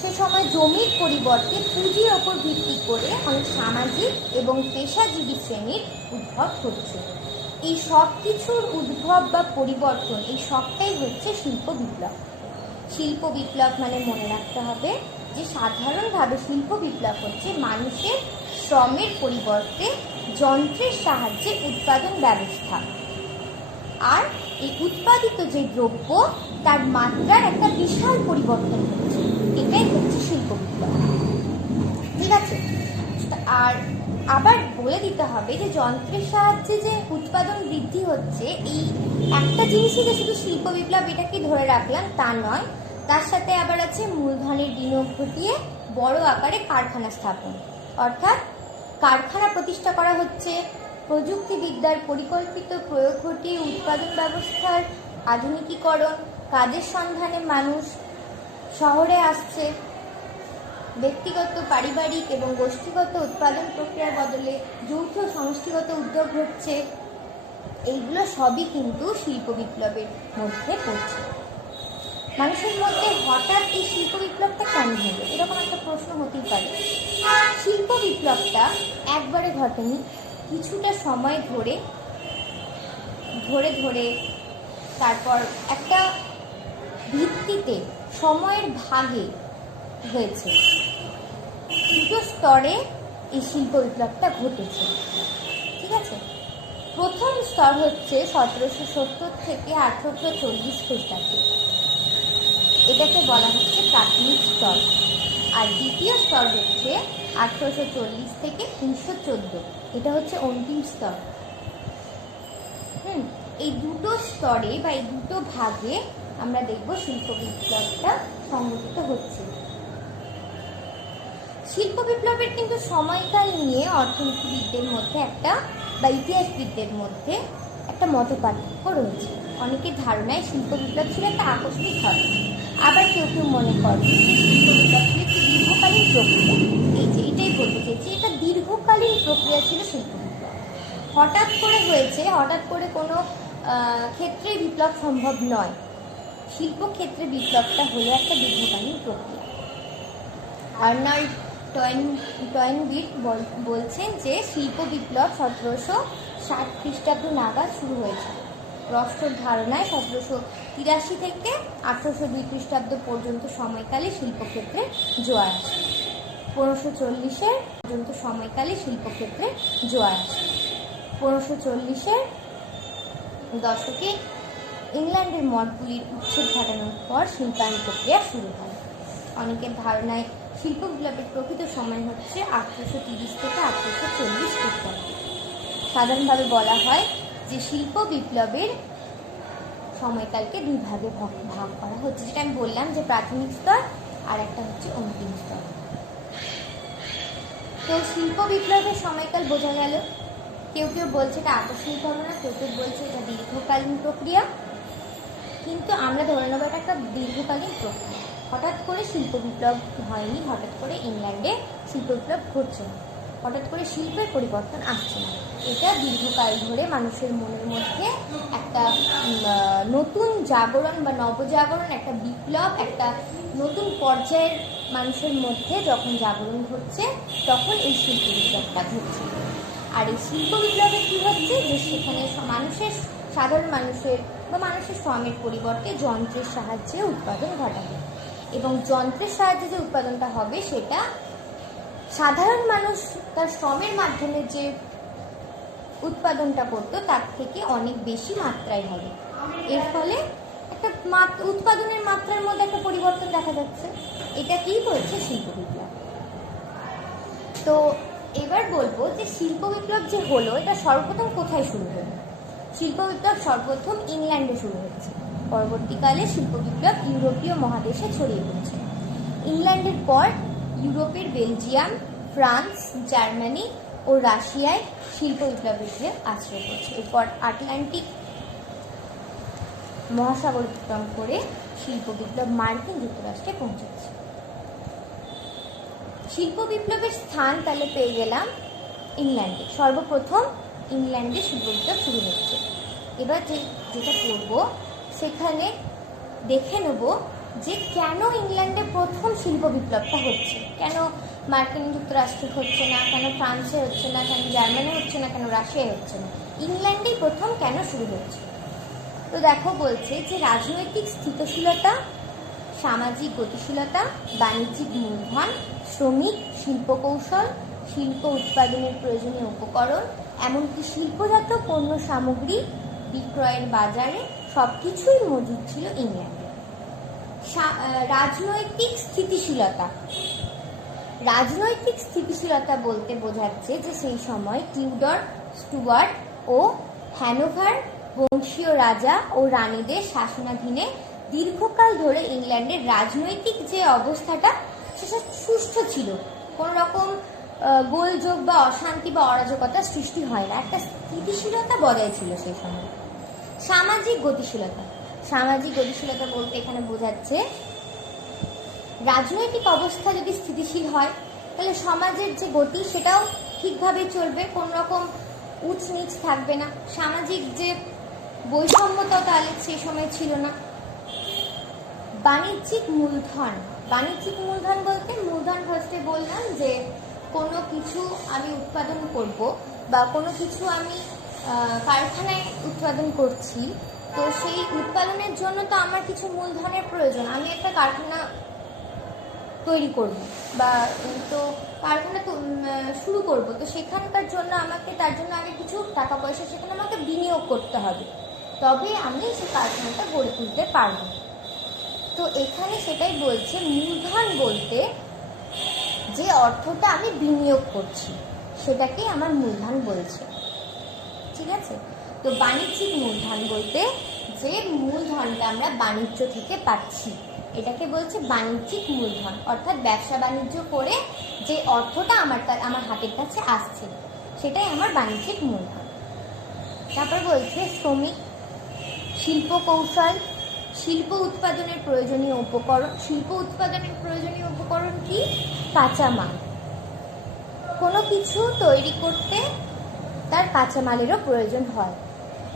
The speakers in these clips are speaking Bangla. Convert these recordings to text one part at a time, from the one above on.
সে সময় জমির পরিবর্তে পুঁজির ওপর ভিত্তি করে অনেক সামাজিক এবং পেশাজীবী শ্রেণীর উদ্ভব হচ্ছে। এই সব কিছুর উদ্ভব বা পরিবর্তন, এই সবটাই হচ্ছে শিল্প বিপ্লব। শিল্প বিপ্লব মানে মনে রাখতে হবে যে সাধারণভাবে শিল্প বিপ্লব হচ্ছে মানুষের শ্রমের পরিবর্তে যন্ত্রের সাহায্যে উৎপাদন ব্যবস্থা, আর এই উৎপাদিত যে দ্রব্য তার মাত্রার একটা বিশাল পরিবর্তন হচ্ছে, এটাই হচ্ছে শিল্প বিপ্লব। ঠিক আছে, আর আবার বলে দিতে হবে যে যন্ত্রের সাহায্যে যে উৎপাদন বৃদ্ধি হচ্ছে, এই একটা জিনিসই যে শুধু শিল্প বিপ্লব এটাকে ধরে রাখলাম তা নয়, তার সাথে আবার আছে মূলধনের বিনিয়োগ ঘটিয়ে বড় আকারে কারখানা স্থাপন, অর্থাৎ কারখানা প্রতিষ্ঠা করা হচ্ছে, প্রযুক্তিবিদ্যার পরিকল্পিত প্রয়োগ ঘটিয়ে উৎপাদন ব্যবস্থার আধুনিকীকরণ, কাজের সন্ধানে মানুষ শহরে আসছে, ব্যক্তিগত, পারিবারিক এবং গোষ্ঠীগত উৎপাদন প্রক্রিয়ার বদলে যৌথ সমষ্টিগত উদ্যোগ হচ্ছে। এইগুলো সবই কিন্তু শিল্প বিপ্লবের মধ্যে পড়ছে। মানুষের মধ্যে হঠাৎ এই শিল্প বিপ্লবটা কেন হলো, এরকম একটা প্রশ্ন হতেই পারে। শিল্প বিপ্লবটা একবারে ঘটেনি, কিছুটা সময় ধরে তারপর একটা ভিত্তিতে সময়ের ভাগে হয়েছে। দুটো স্তরে এই শিল্প বিপ্লবটা ঘটেছে। ঠিক আছে, প্রথম স্তর হচ্ছে 1770 থেকে 1840 খ্রিস্টাব্দে, এটাকে বলা হচ্ছে প্রাথমিক স্তর। আর দ্বিতীয় স্তর হচ্ছে 1840 থেকে 1914, এটা হচ্ছে অন্তিম স্তর। এই দুটো স্তরে বা এই দুটো ভাগে আমরা দেখব শিল্প বিপ্লবটা সংগঠিত হচ্ছে। শিল্প বিপ্লবের কিন্তু সময়কাল নিয়ে অর্থনীতিবিদদের মধ্যে একটা বা ইতিহাসবিদদের মধ্যে একটা মতপার্থক্য রয়েছে। অনেকের ধারণায় শিল্প বিপ্লব ছিল একটা আকস্মিক ঘটনা, আবার কেউ কেউ মনে করেন যে শিল্প বিপ্লব ছিল একটি দীর্ঘকালীন প্রক্রিয়া। এটাই বলতে চাইছি, এটা দীর্ঘকালীন প্রক্রিয়া ছিল শিল্প বিপ্লব। হঠাৎ করে হয়েছে, হঠাৎ করে কোনো ক্ষেত্রেই বিপ্লব সম্ভব নয়। শিল্পক্ষেত্রে বিপ্লবটা হলো একটা দীর্ঘকালীন প্রক্রিয়া। আর্নল্ড টয়েনবিট বলছেন যে শিল্প বিপ্লব 1760 খ্রিস্টাব্দ নাগাদ শুরু হয়েছিল। রস্টোর ধারণায় 1783 থেকে 1802 খ্রিস্টাব্দ পর্যন্ত সময়কালে শিল্পক্ষেত্রে জোয়ার আসে। 1540-এর পর্যন্ত সময়কালে শিল্পক্ষেত্রে জোয়ার আসে। 1540-এর দশকে ইংল্যান্ডের মঠগুলির উচ্ছেদ ঘটানোর পর শিল্পায়ন প্রক্রিয়া শুরু হয়। অনেকের ধারণায় শিল্প বিপ্লবের প্রকৃত সময় হচ্ছে 1830 থেকে 1840 খ্রিস্টাব্দ। সাধারণভাবে বলা হয় যে শিল্প বিপ্লবের সময়কালকে দুই ভাগে ভাগ করা হচ্ছে, যেটা আমি বললাম যে প্রাথমিক স্তর আর একটা হচ্ছে অন্তিম স্তর। তো শিল্প বিপ্লবের সময়কাল বোঝা গেল। কেউ কেউ বলছে এটা আকস্মিক ঘটনা, কেউ কেউ বলছে এটা দীর্ঘকালীন প্রক্রিয়া, কিন্তু আমরা ধরে নেব এটা একটা দীর্ঘকালীন প্রক্রিয়া। হঠাৎ করে শিল্প বিপ্লব হয়নি, হঠাৎ করে ইংল্যান্ডে শিল্প বিপ্লব ঘটছে না, হঠাৎ করে শিল্পের পরিবর্তন আসছে না। এটা দীর্ঘকাল ধরে মানুষের মনের মধ্যে একটা নতুন জাগরণ বা নবজাগরণ, একটা বিপ্লব, একটা নতুন পর্যায়ের মানুষের মধ্যে যখন জাগরণ ঘটছে তখন এই শিল্প বিপ্লবটা ঘটছে। আর এই শিল্প বিপ্লবে কী হচ্ছে যে সেখানে সাধারণ মানুষের বা মানুষের শ্রমের পরিবর্তে যন্ত্রের সাহায্যে উৎপাদন ঘটাবে, এবং যন্ত্রের সাহায্যে যে উৎপাদনটা হবে সেটা সাধারণ মানুষ তার শ্রমের মাধ্যমে যে উৎপাদনটা করতো তার থেকে অনেক বেশি মাত্রায় হবে। এর ফলে একটা উৎপাদনের মাত্রার মধ্যে একটা পরিবর্তন দেখা যাচ্ছে। এটা কি করছে শিল্প বিপ্লব। তো এবার বলবো যে শিল্প বিপ্লব যে হলো এটা সর্বপ্রথম কোথায় শুরু হলো। শিল্প বিপ্লব সর্বপ্রথম ইংল্যান্ডে শুরু হয়েছে। পরবর্তীকালে শিল্প বিপ্লব ইউরোপীয় মহাদেশে ছড়িয়ে পড়েছে। ইংল্যান্ডের পর ইউরোপের বেলজিয়াম, ফ্রান্স, জার্মানি ও রাশিয়ায় শিল্প বিপ্লবীকে আশ্রয় করছে। এরপর আটলান্টিক মহাসাগর অতিক্রম করে শিল্প বিপ্লব মার্কিন যুক্তরাষ্ট্রে পৌঁছেছে। শিল্প বিপ্লবের স্থান তাহলে পেয়ে গেলাম ইংল্যান্ডে। সর্বপ্রথম ইংল্যান্ডে শিল্প বিপ্লব শুরু হচ্ছে। এবার যেটা করব সেখানে দেখে নেব যে কেন ইংল্যান্ডে প্রথম শিল্প বিপ্লবটা হচ্ছে, কেন মার্কিন যুক্তরাষ্ট্রে হচ্ছে না, কেন ফ্রান্সে হচ্ছে না, কেন জার্মানি হচ্ছে না, কেন রাশিয়ায় হচ্ছে না, ইংল্যান্ডেই প্রথম কেন শুরু হচ্ছে। তো দেখো বলছে যে রাজনৈতিক স্থিতিশীলতা, সামাজিক গতিশীলতা, বাণিজ্যিক মূলধন, শ্রমিক, শিল্পকৌশল, শিল্প উৎপাদনের প্রয়োজনীয় উপকরণ, এমনকি শিল্পজাত পণ্য সামগ্রী বিক্রয়ের বাজারে সব কিছুই মজুদ ছিল ইংল্যান্ডে। রাজনৈতিক স্থিতিশীলতা, রাজনৈতিক স্থিতিশীলতা বলতে বোঝাচ্ছে যে সেই সময় টিউডর, স্টুয়ার্ট ও হ্যানোভার বংশীয় রাজা ও রানীদের শাসনাধীনে দীর্ঘকাল ধরে ইংল্যান্ডের রাজনৈতিক যে অবস্থাটা সেটা সুষ্ঠু ছিল, কোনো রকম গোলযোগ বা অশান্তি বা অরাজকতা সৃষ্টি হয় না, একটা স্থিতিশীলতা বজায় ছিল সেই সময়। সামাজিক গতিশীলতা, সামাজিক গতিশীলতা বলতে এখানে বোঝাচ্ছে রাজনৈতিক অবস্থা যদি স্থিতিশীল হয় তাহলে সমাজের যে গতি সেটাও ঠিকভাবে চলবে, কোনো রকম উঁচ নিচ থাকবে না, সামাজিক যে বৈষম্যতা তাহলে সেই সময় ছিল না। বাণিজ্যিক মূলধন, বাণিজ্যিক মূলধন বলতে মূলধন ফার্স্টে বললাম যে কোনো কিছু আমি উৎপাদন করব বা কোনো কিছু আমি কারখানায় উৎপাদন করছি, তো সেই উৎপাদনের জন্য তো আমার কিছু মূলধনের প্রয়োজন, আমি একটা কারখানা তৈরি করব বা তো কারখানা শুরু করব, তো সেখানকার জন্য আমাকে তার জন্য আগে কিছু টাকা পয়সা সেখানে আমাকে বিনিয়োগ করতে হবে, তবে আমি সেই কারখানাটা গড়ে তুলতে পারবো। তো এখানে সেটাই বলছে, মূলধন বলতে যে অর্থটা আমি বিনিয়োগ করছি সেটাকেই আমার মূলধন বলছে, ঠিক আছে। তো বাণিজ্যিক মূলধন বলতে যে মূলধনটা আমরা বাণিজ্য থেকে পাচ্ছি এটাকে বলছে বাণিজ্যিক মূলধন, অর্থাৎ ব্যবসা বাণিজ্য করে যে অর্থটা আমার হাতের কাছে আসছে সেটাই আমার বাণিজ্যিক মূলধন। তারপর বলছে শ্রমিক, শিল্প কৌশল, শিল্প উৎপাদনের প্রয়োজনীয় উপকরণ। শিল্প উৎপাদনের প্রয়োজনীয় উপকরণ কি? কাঁচামাল, কোনো কিছু তৈরি করতে তার কাঁচামালেরও প্রয়োজন হয়,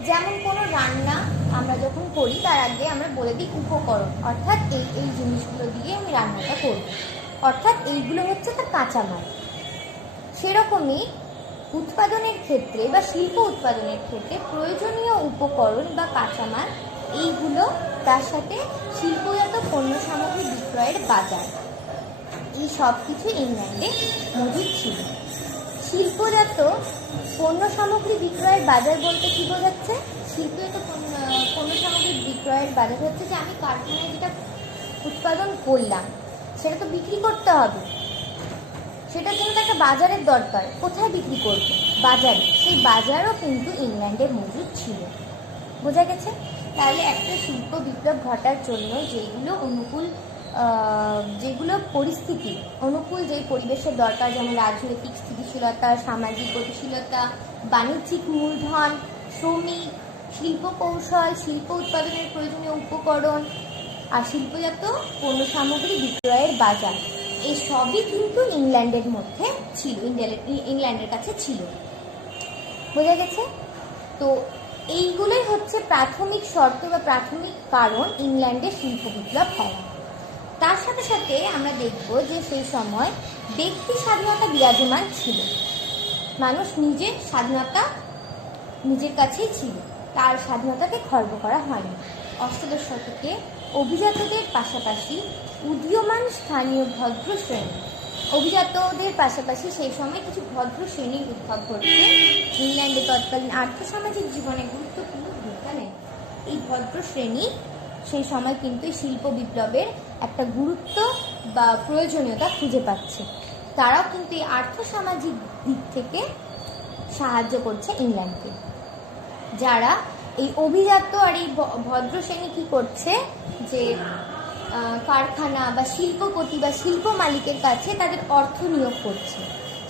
যেমন কোনো রান্না আমরা যখন করি তার আগে আমরা বলে দিই উপকরণ, অর্থাৎ এই এই জিনিসগুলো দিয়ে আমি রান্নাটা করব, অর্থাৎ এইগুলো হচ্ছে তার কাঁচামাল। সেরকমই উৎপাদনের ক্ষেত্রে বা শিল্প উৎপাদনের ক্ষেত্রে প্রয়োজনীয় উপকরণ বা কাঁচামাল এইগুলো, তার সাথে শিল্পজাত পণ্য সামগ্রী বিক্রয়ের বাজার, এই সব কিছু ইংল্যান্ডে মজুদ ছিল। শিল্পজাত পণ্য সামগ্রী বিক্রয়ের বাজার বলতে কি বোঝাচ্ছে? শিল্পজাত পণ্য সামগ্রী বিক্রয়ের বাজার হচ্ছে যে আমি কারখানায় যেটা উৎপাদন করলাম সেটা তো বিক্রি করতে হবে, সেটার জন্য তো একটা বাজারের দরকার, কোথায় বিক্রি করব? বাজারে। সেই বাজারও কিন্তু ইংল্যান্ডে মজুদ ছিল। বোঝা গেছে? তাহলে একটা শিল্প বিপ্লব ঘটার জন্য যেগুলো পরিস্থিতি অনুকূল, যেই পরিবেশের দরকার, যেমন রাজনৈতিক স্থিতিশীলতা, সামাজিক গতিশীলতা, বাণিজ্যিক মূলধন, শ্রমিক, শিল্প কৌশল, শিল্প উৎপাদনের প্রয়োজনীয় উপকরণ আর শিল্পজাত পণ্য সামগ্রী বিক্রয়ের বাজার, এই সবই কিন্তু ইংল্যান্ডের মধ্যে ছিল, ইংল্যান্ডের কাছে ছিল। বোঝা গেছে? তো এইগুলোই হচ্ছে প্রাথমিক শর্ত বা প্রাথমিক কারণ ইংল্যান্ডে শিল্প বিপ্লব হওয়া। তার সাথে সাথে আমরা দেখব যে সেই সময় ব্যক্তি স্বাধীনতা বিরাজমান ছিল, মানুষ নিজের স্বাধীনতা নিজের কাছেই ছিল, তার স্বাধীনতাকে খর্ব করা হয়নি। অষ্টাদশ শতকে অভিজাতদের পাশাপাশি উদীয়মান স্থানীয় ভদ্র শ্রেণী, অভিজাতদের পাশাপাশি সেই সময় কিছু ভদ্র শ্রেণীর উদ্ভব ঘটছে ইংল্যান্ডে তৎকালীন আর্থসামাজিক জীবনে গুরুত্বপূর্ণ ভূমিকা নেয়। এই ভদ্র শ্রেণী সেই সময় কিন্তু শিল্প বিপ্লবের একটা গুরুত্ব বা প্রয়োজনীয়তা খুঁজে পাচ্ছে, তারাও কিন্তু এই আর্থসামাজিক দিক থেকে সাহায্য করছে ইংল্যান্ডকে। যারা এই অভিজাত আর এই ভদ্র শ্রেণী কী করছে, যে কারখানা বা শিল্পপতি বা শিল্প মালিকের কাছে তাদের অর্থ নিয়োগ করছে,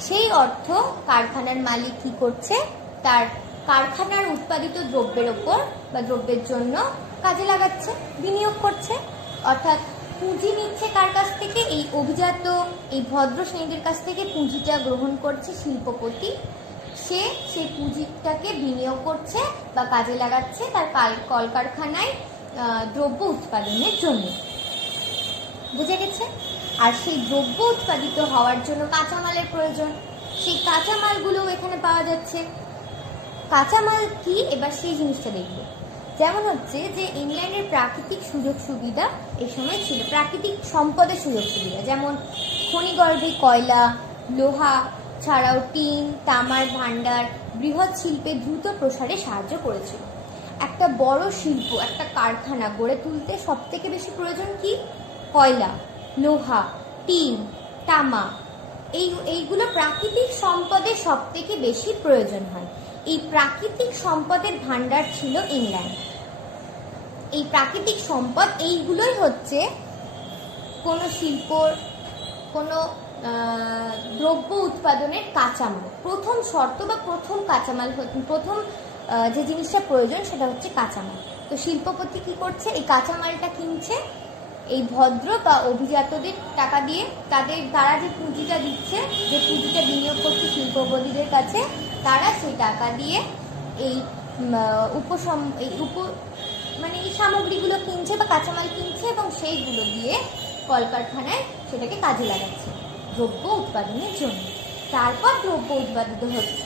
সেই অর্থ কারখানার মালিক কী করছে, তার কারখানার উৎপাদিত দ্রব্যের ওপর বা দ্রব্যের জন্য কাজে লাগাচ্ছে, বিনিয়োগ করছে। অর্থাৎ পুঁজি নিচ্ছে কার কাছ থেকে? এই অভিজাত এই ভদ্র শ্রেণীদের কাছ থেকে পুঁজিটা গ্রহণ করছে শিল্পপতি, সে সেই পুঁজিটাকে বিনিয়োগ করছে বা কাজে লাগাচ্ছে তার কলকারখানায় দ্রব্য উৎপাদনের জন্য। বুঝে গেছে? আর সেই দ্রব্য উৎপাদিত হওয়ার জন্য কাঁচামালের প্রয়োজন, সেই কাঁচামালগুলোও এখানে পাওয়া যাচ্ছে। কাঁচামাল কি, এবার সেই জিনিসটা দেখব। যেমন হচ্ছে যে ইংল্যান্ডের প্রাকৃতিক সুযোগ সুবিধা এই সময় ছিল, প্রাকৃতিক সম্পদের সুযোগ সুবিধা, যেমন খনিগর্ভে কয়লা, লোহা ছাড়াও টিন, তামার ভাণ্ডার বৃহৎ শিল্পে দ্রুত প্রসারে সাহায্য করেছিল। একটা বড় শিল্প, একটা কারখানা গড়ে তুলতে সবথেকে বেশি প্রয়োজন কি? কয়লা, লোহা, টিন, তামা। এইগুলো প্রাকৃতিক সম্পদের সবথেকে বেশি প্রয়োজন হয়। এই প্রাকৃতিক সম্পদের ভাণ্ডার ছিল ইংল্যান্ড। এই প্রাকৃতিক সম্পদ এইগুলোই হচ্ছে কোনো শিল্প, কোনো দ্রব্য উৎপাদনের কাঁচামাল। প্রথম শর্ত বা প্রথম কাঁচামাল, প্রথম যে জিনিসটা প্রয়োজন সেটা হচ্ছে কাঁচামাল। তো শিল্পপতি কি করছে? এই কাঁচামালটা কিনছে এই ভদ্র বা অভিজাতদের টাকা দিয়ে। তারা যে পুঁজিটা দিচ্ছে, যে পুঁজিটা বিনিয়োগ করছে শিল্পপতিদের কাছে, তারা সেই টাকা দিয়ে এই মানে এই সামগ্রীগুলো কিনছে বা কাঁচামাল কিনছে এবং সেইগুলো দিয়ে কলকারখানায় সেটাকে কাজে লাগাচ্ছে দ্রব্য উৎপাদনের জন্য। তারপর দ্রব্য উৎপাদিত হচ্ছে।